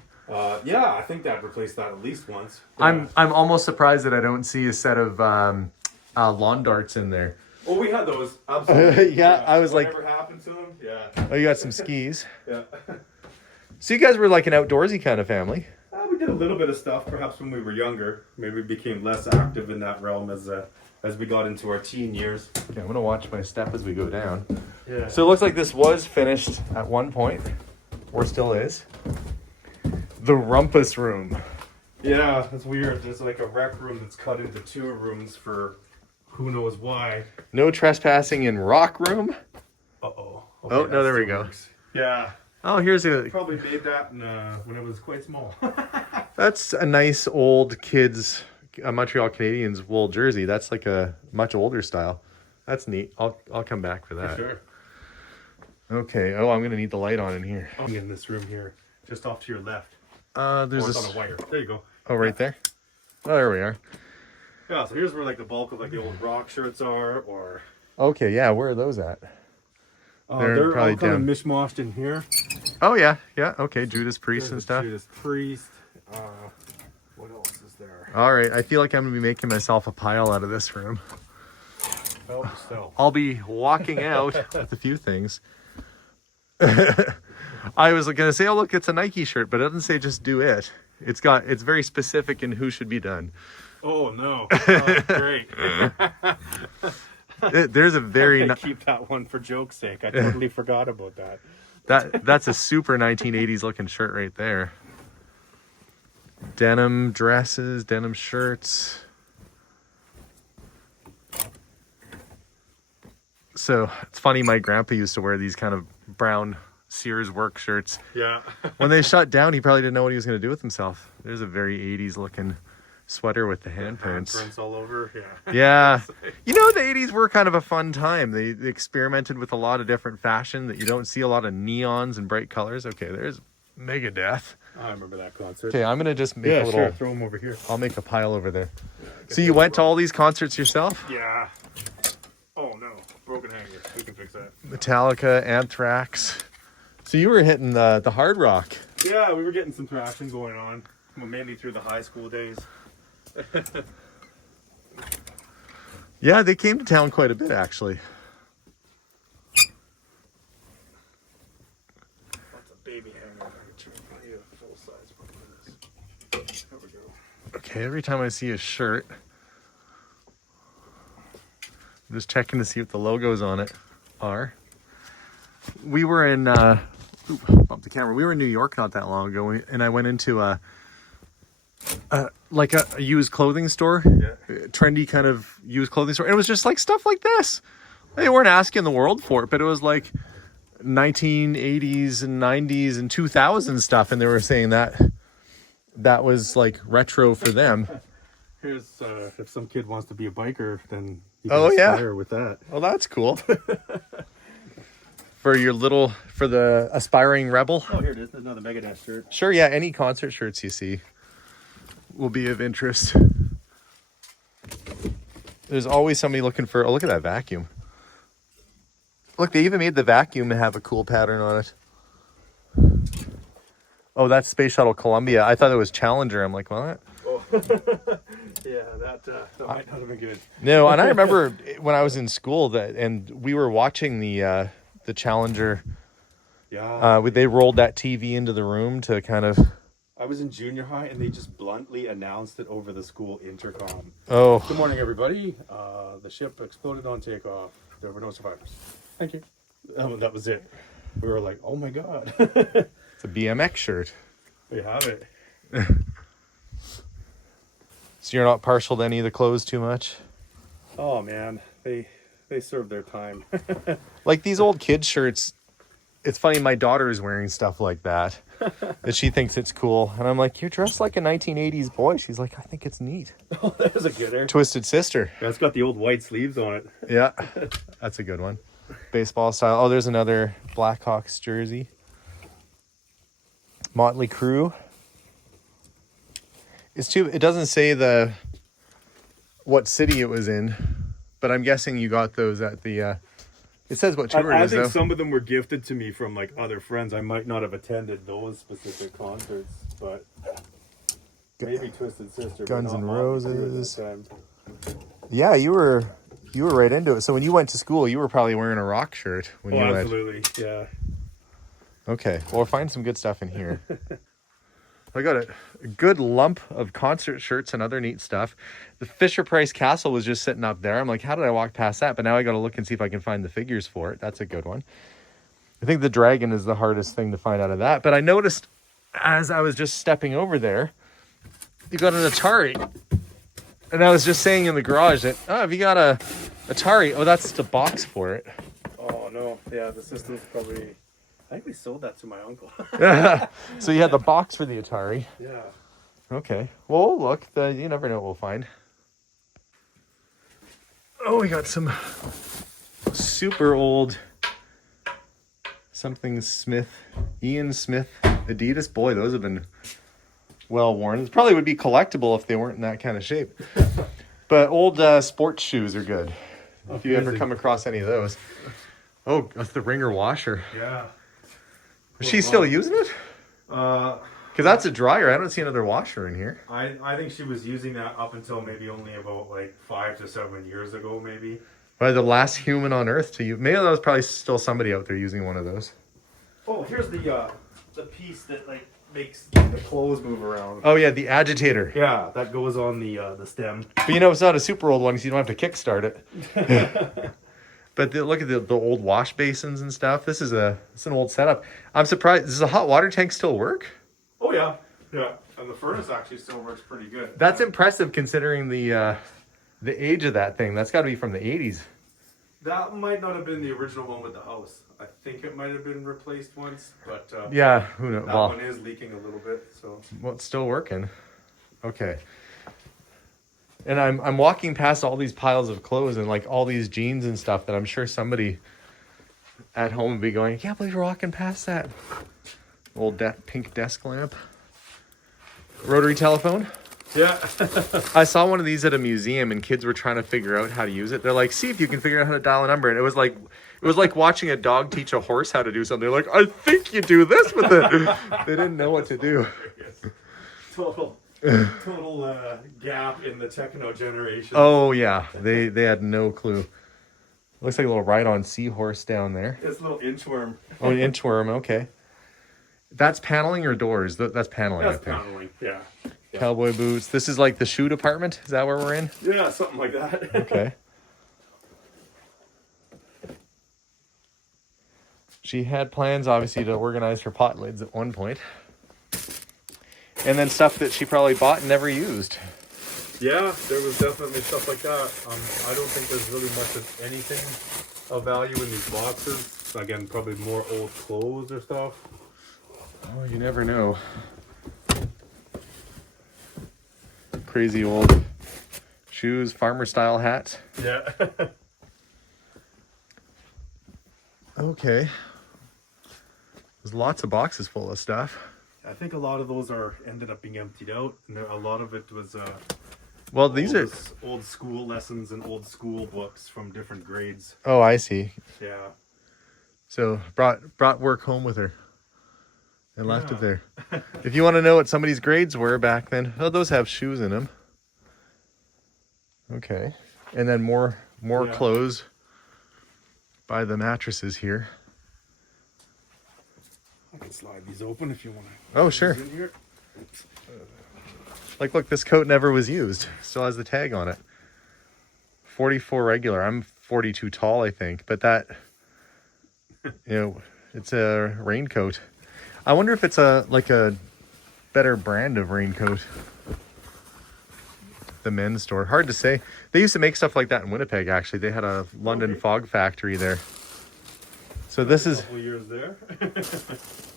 Yeah, I think that replaced that at least once. Yeah. I'm almost surprised that I don't see a set of lawn darts in there. Oh, we had those. Absolutely. Yeah, I was Whatever happened to them? Yeah. Oh, you got some skis. Yeah. So you guys were like an outdoorsy kind of family. We did a little bit of stuff, perhaps when we were younger. Maybe we became less active in that realm as we got into our teen years. Okay, I'm gonna watch my step as we go down. Yeah. So it looks like this was finished at one point, or still is. The rumpus room. Yeah, that's weird. There's like a rec room that's cut into 2 rooms for who knows why. No trespassing in rock room. Uh-oh. Oh, no, there we go. Yeah. Oh, here's a. Probably made that when it was quite small. That's a nice old kids Montreal Canadiens wool jersey. That's like a much older style. That's neat. I'll come back for that. Sure. Okay. Oh, I'm gonna need the light on in here. In this room here, just off to your left. There's It's this. on a wire. There you go. Oh, right there. Oh, there we are. Yeah, so here's where like the bulk of like the old rock shirts are, or Okay, yeah. Where are those at? they're probably all kind down. of mishmashed in here. Oh yeah, yeah. Okay, Judas Priest There's and a stuff. Judas Priest. What else is there? All right, I feel like I'm gonna be making myself a pile out of this room. Oh, so. I'll be walking out with a few things. I was gonna say, oh look, it's a Nike shirt, but it doesn't say just do it. It's very specific in who should be done. Oh no! Oh, great. There's a very Keep that one for joke's sake. I totally forgot about that. that's a super 1980s looking shirt right there. Denim dresses, denim shirts. So it's funny, my grandpa used to wear these kind of brown Sears work shirts. Yeah. When they shut down, he probably didn't know what he was going to do with himself. There's a very 80s looking sweater with the handprints. Handprints all over. Yeah. Yeah. You know, the 80s were kind of a fun time. They experimented with a lot of different fashion that you don't see a lot of neons and bright colors. Okay, there's Megadeth. I remember that concert. Okay, I'm going to just make a little... Sure. Throw them over here. I'll make a pile over there. So you went to all these concerts yourself? Yeah. Oh no, broken hanger. We can fix that. Metallica, Anthrax. So you were hitting the hard rock. Yeah, we were getting some traction going on, mainly through the high school days. Yeah, they came to town quite a bit, actually. That's a baby hanger. I need a full size one for this. There we go. Okay, every time I see a shirt, I'm just checking to see what the logos on it are. We were in, bump the camera. We were in New York not that long ago, and I went into a used clothing store, trendy kind of used clothing store. And it was just like stuff like this. They weren't asking the world for it, but it was like 1980s and 90s and 2000s stuff. And they were saying that was like retro for them. Here's if some kid wants to be a biker, then you can aspire with that. Oh, that's cool. For the aspiring rebel. Oh, here it is. There's another Megadeth shirt. Sure, yeah. Any concert shirts you see will be of interest. There's always somebody looking for... Oh, look at that vacuum. Look, they even made the vacuum have a cool pattern on it. Oh, that's Space Shuttle Columbia. I thought it was Challenger. I'm like, what? Oh. Yeah, that might not have been good. No, and I remember when I was in school and we were watching the Challenger Yeah. They rolled that TV into the room to kind of. I was in junior high and they just bluntly announced it over the school intercom. Oh. Good morning, everybody. The ship exploded on takeoff. There were no survivors. Thank you. That was it. We were like, oh my God. It's a BMX shirt. We have it. So you're not partial to any of the clothes too much? Oh man, they serve their time. Like these old kid shirts, it's funny, my daughter is wearing stuff like that. That she thinks it's cool. And I'm like, you're dressed like a 1980s boy. She's like, I think it's neat. Oh, there's a gooder. Twisted Sister. Yeah, it's got the old white sleeves on it. Yeah, that's a good one. Baseball style. Oh, there's another Blackhawks jersey. Motley Crue. It doesn't say what city it was in, but I'm guessing you got those at the it says what tour it is, think though. some of them were gifted to me from like other friends. I might not have attended those specific concerts, but maybe Twisted Sister. Guns but N' not Motley Crue at Roses. the time. Yeah, you were right into it. So when you went to school, you were probably wearing a rock shirt when you went. Absolutely, yeah. Okay, well, we'll find some good stuff in here. I got a good lump of concert shirts and other neat stuff. The Fisher-Price Castle was just sitting up there. I'm like, how did I walk past that? But now I got to look and see if I can find the figures for it. That's a good one. I think the dragon is the hardest thing to find out of that. But I noticed as I was just stepping over there, you got an Atari. And I was just saying in the garage that, oh, have you got a Atari? Oh, that's the box for it. Oh no, yeah, the system's probably. I think we sold that to my uncle. So you had the box for the Atari. Yeah. Okay. Well, look, you never know what we'll find. Oh, we got some super old something Smith, Ian Smith Adidas. Boy, those have been well worn. It probably would be collectible if they weren't in that kind of shape. But old sports shoes are good. If you ever come across any of those. Oh, that's the Ringer washer. Yeah. Is she still using it? Because that's a dryer. I don't see another washer in here. I think she was using that up until maybe only about like 5 to 7 years ago, maybe. By the last human on Earth to use. Maybe that was probably still somebody out there using one of those. Oh, here's the piece that like makes the clothes move around. Oh yeah, the agitator. Yeah, that goes on the stem. But you know, it's not a super old one because you don't have to kickstart it. But look at the old wash basins and stuff. It's an old setup. I'm surprised. Does the hot water tank still work? Oh yeah, yeah. And the furnace actually still works pretty good. That's impressive considering the age of that thing. That's got to be from the 80s. That might not have been the original one with the house. I think it might have been replaced once, but yeah, who knows? That one is leaking a little bit. So well, it's still working. Okay. And I'm walking past all these piles of clothes and like all these jeans and stuff that I'm sure somebody at home would be going, I can't believe you're walking past that. Old pink desk lamp. Rotary telephone. yeah. I saw one of these at a museum and kids were trying to figure out how to use it. They're like, see if you can figure out how to dial a number. And it was like watching a dog teach a horse how to do something. They're like, I think you do this with it. They didn't know what to do. Total gap in the techno generation. Oh yeah, they had no clue. Looks like a little ride-on seahorse down there. It's a little inchworm. Oh, an inchworm. Okay, that's paneling or doors? That's paneling. That's I think. paneling. Yeah. Cowboy boots. This is like the shoe department. Is that where we're in? Yeah, something like that. Okay. She had plans, obviously, to organize her pot lids at one point. And then stuff that she probably bought and never used. Yeah, there was definitely stuff like that. I don't think there's really much of anything of value in these boxes. Again, probably more old clothes or stuff. Oh, you never know. Crazy old shoes, farmer style hats. Yeah. Okay. There's lots of boxes full of stuff. I think a lot of those ended up being emptied out, and a lot of it was Well, these are old school lessons and old school books from different grades. Oh, I see. Yeah. So brought work home with her and left it there. If you want to know what somebody's grades were back then, oh, those have shoes in them. Okay. And then more clothes by the mattresses here. I can slide these open if you want to. Oh, sure. In here. Like, look, this coat never was used. Still has the tag on it. 44 regular. I'm 42 tall, I think. But that, it's a raincoat. I wonder if it's a better brand of raincoat. The men's store. Hard to say. They used to make stuff like that in Winnipeg, actually. They had a London fog factory there. So this is... A couple years there.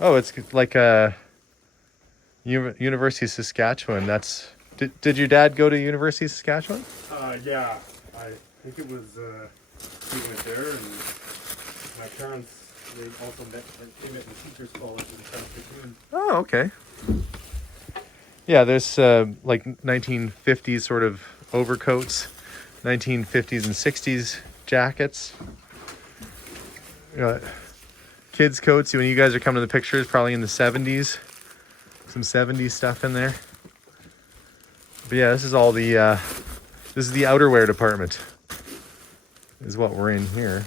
Oh, it's like a University of Saskatchewan. That's... Did your dad go to University of Saskatchewan? Yeah. I think it was... he went there, and my parents, they also met in Teachers College in Saskatoon. Oh, okay. Yeah, there's like 1950s sort of overcoats, 1950s and 60s jackets. Kids' coats, when you guys are coming to the pictures, probably in the 70s. Some 70s stuff in there. But yeah, this is all the, this is the outerwear department, is what we're in here.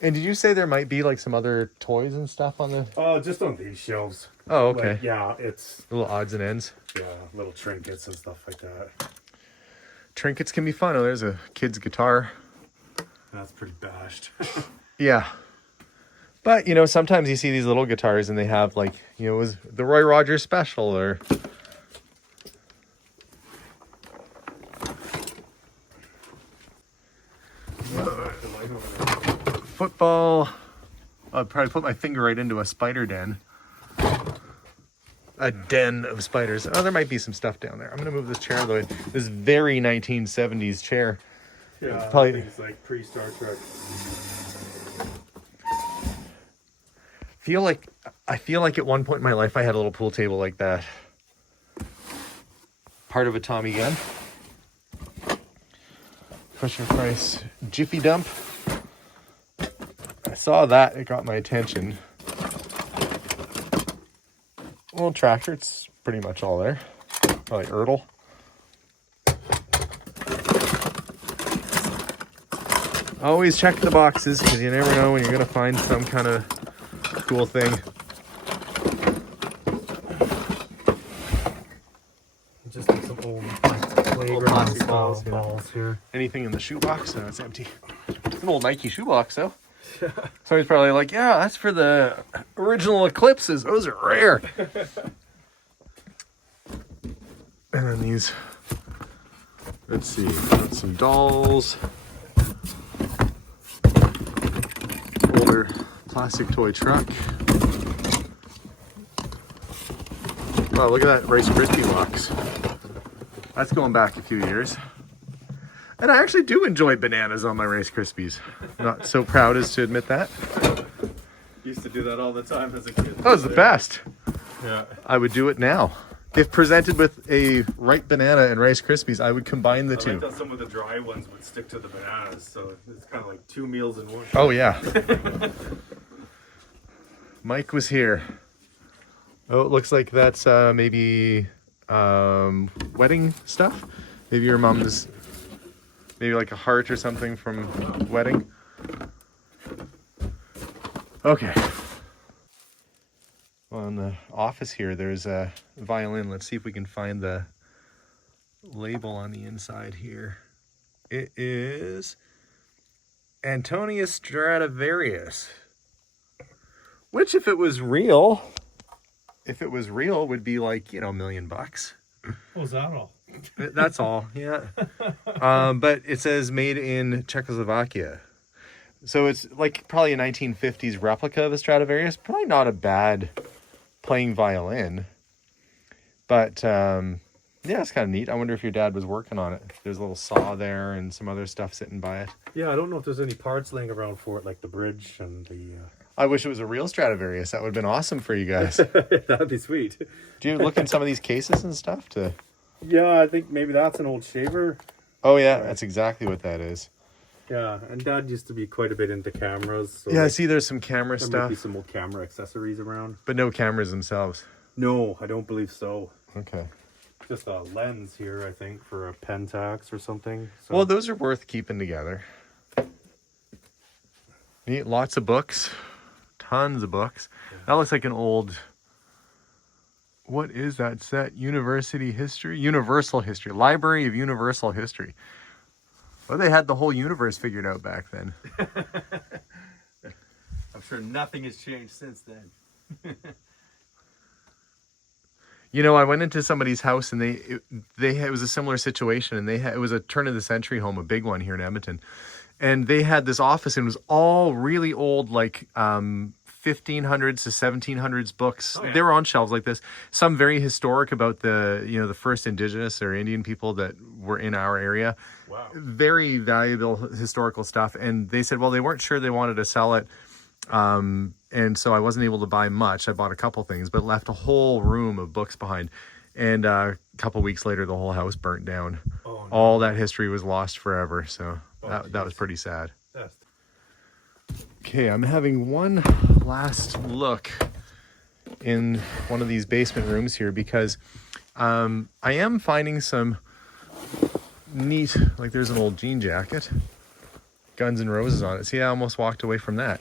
And did you say there might be like some other toys and stuff on the... Oh, just on these shelves. Oh, okay. Like, yeah, it's... Little odds and ends. Yeah, little trinkets and stuff like that. Trinkets can be fun. Oh, there's a kid's guitar. That's pretty bashed. Yeah. But, sometimes you see these little guitars and they have like, it was the Roy Rogers special or... Football. I'd probably put my finger right into a spider den. A den of spiders. Oh, there might be some stuff down there. I'm going to move this chair though. This very 1970s chair. Yeah, probably... I think it's like pre-Star Trek. I feel like at one point in my life I had a little pool table like that. Part of a Tommy gun. Fisher Price Jiffy Dump. I saw that, it got my attention. Little tractor, it's pretty much all there. Probably Ertl. Always check the boxes because you never know when you're going to find some kind of cool thing. Just some old playground balls here. Anything in the shoebox? No, it's empty. It's an old Nike shoebox, though. Somebody's probably like, yeah, that's for the original Eclipses. Those are rare. And then these, let's see, got some dolls. Older plastic toy truck. Wow, look at that Rice Krispie box. That's going back a few years. And I actually do enjoy bananas on my Rice Krispies. Not so proud as to admit that. Used to do that all the time as a kid. That was the best. Yeah. I would do it now. If presented with a ripe banana and Rice Krispies, I would combine the two. I like how some of the dry ones would stick to the bananas, so it's kind of like 2 meals in one. Oh, yeah. Mike was here. Oh, it looks like that's maybe wedding stuff. Maybe your mom's, maybe like a heart or something from wedding. Okay. Well, in the office here, there's a violin. Let's see if we can find the label on the inside here. It is Antonius Stradivarius, which if it was real, would be like, $1 million. Oh, is that all? That's all, yeah. But it says made in Czechoslovakia. So it's like probably a 1950s replica of a Stradivarius. Probably not a bad playing violin. But yeah, it's kind of neat. I wonder if your dad was working on it. There's a little saw there and some other stuff sitting by it. Yeah, I don't know if there's any parts laying around for it, like the bridge and the... I wish it was a real Stradivarius. That would have been awesome for you guys. That'd be sweet. Do you look in some of these cases and stuff to... Yeah, I think maybe that's an old shaver. Oh, yeah, that's exactly what that is. Yeah, and Dad used to be quite a bit into cameras. So yeah, I see there's some camera there stuff. Might be some old camera accessories around. But no cameras themselves. No, I don't believe so. Okay. Just a lens here, I think, for a Pentax or something. So. Well, those are worth keeping together. Neat, lots of books. tons of books. That looks like an old, what is that set? Universal History, Library of Universal History. Well, they had the whole universe figured out back then. I'm sure nothing has changed since then. You know, I went into somebody's house and it was a similar situation, and it was a turn of the century home, a big one here in Edmonton. And they had this office, and it was all really old, like 1500s to 1700s books. Oh, yeah. They were on shelves like this. Some very historic about the first Indigenous or Indian people that were in our area. Wow. Very valuable historical stuff. And they said, well, they weren't sure they wanted to sell it. And so I wasn't able to buy much. I bought a couple things, but left a whole room of books behind. And a couple weeks later, the whole house burnt down. Oh, no. All that history was lost forever. So that was pretty sad. Okay, I'm having one last look in one of these basement rooms here because I am finding some neat, like there's an old jean jacket, Guns N' Roses on it. See, I almost walked away from that.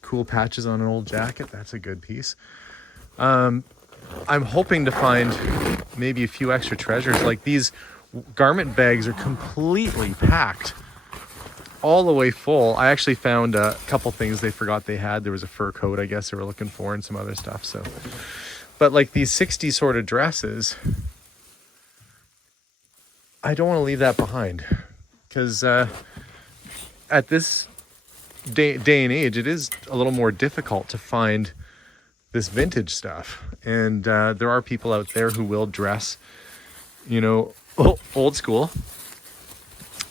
Cool patches on an old jacket. That's a good piece. I'm hoping to find maybe a few extra treasures. Like these garment bags are completely packed all the way full. I actually found a couple things they forgot they had. There was a fur coat, I guess, they were looking for, and some other stuff. So, but like these 60s sort of dresses, I don't want to leave that behind because at this day and age, it is a little more difficult to find this vintage stuff. And there are people out there who will dress, old school.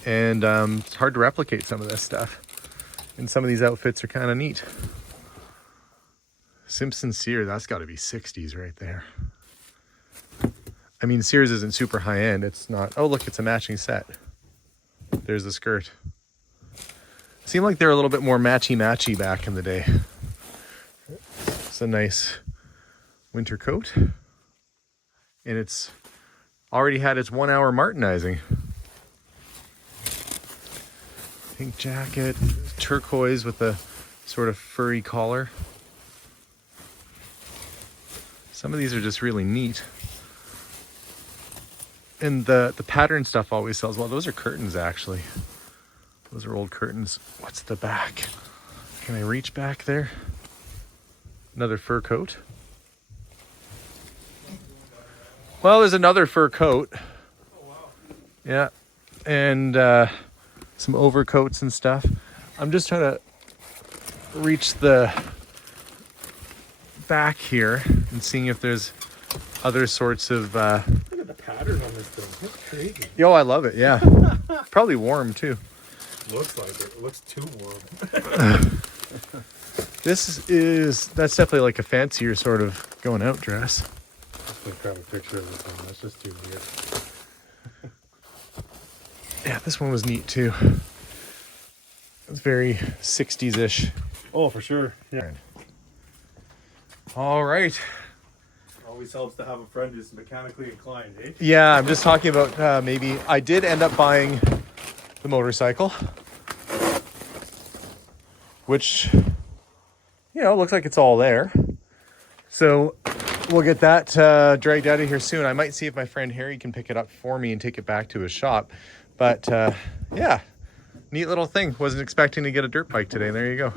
And it's hard to replicate some of this stuff. And some of these outfits are kind of neat. Simpson Sears, that's got to be 60s right there. I mean, Sears isn't super high end. It's not. Oh, look, it's a matching set. There's the skirt. Seemed like they're a little bit more matchy back in the day. It's a nice winter coat. And it's already had its 1 hour martinizing. Pink jacket, turquoise with a sort of furry collar. Some of these are just really neat. And the pattern stuff always sells well. Those are curtains, actually. Those are old curtains. What's the back? Can I reach back there? Another fur coat. Well, there's another fur coat. Oh, wow. Yeah. And some overcoats and stuff. I'm just trying to reach the back here and seeing if there's other sorts of... Look at the pattern on this thing. That's crazy. Yo, I love it, yeah. Probably warm, too. Looks like it. It looks too warm. That's definitely like a fancier sort of going out dress. I'm going to grab a picture of this one. That's just too weird. Yeah, this one was neat too. It's very 60s-ish. Oh, for sure. Yeah. All right. Always helps to have a friend who's mechanically inclined, eh? Yeah, I'm just talking about maybe... I did end up buying the motorcycle, which, looks like it's all there. So we'll get that dragged out of here soon. I might see if my friend Harry can pick it up for me and take it back to his shop. But yeah, neat little thing. Wasn't expecting to get a dirt bike today. There you go.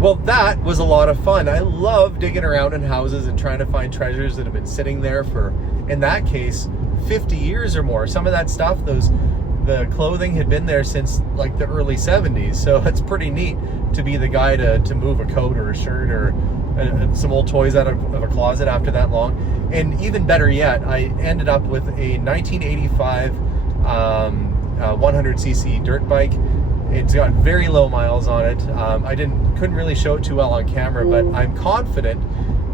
Well, that was a lot of fun. I love digging around in houses and trying to find treasures that have been sitting there for, in that case, 50 years or more. Some of that stuff, the clothing had been there since like the early 70s. So it's pretty neat to be the guy to move a coat or a shirt or some old toys out of a closet after that long. And even better yet, I ended up with a 1985 100cc dirt bike. It's got very low miles on it. I couldn't really show it too well on camera, but I'm confident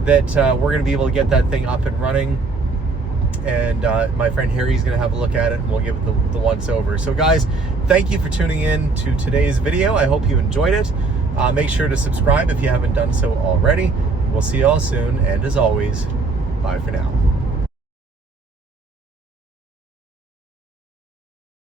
that we're going to be able to get that thing up and running. And my friend Harry's going to have a look at it, and we'll give it the once over. So guys, thank you for tuning in to today's video. I hope you enjoyed it. Make sure to subscribe if you haven't done so already. We'll see you all soon, and as always, bye for now.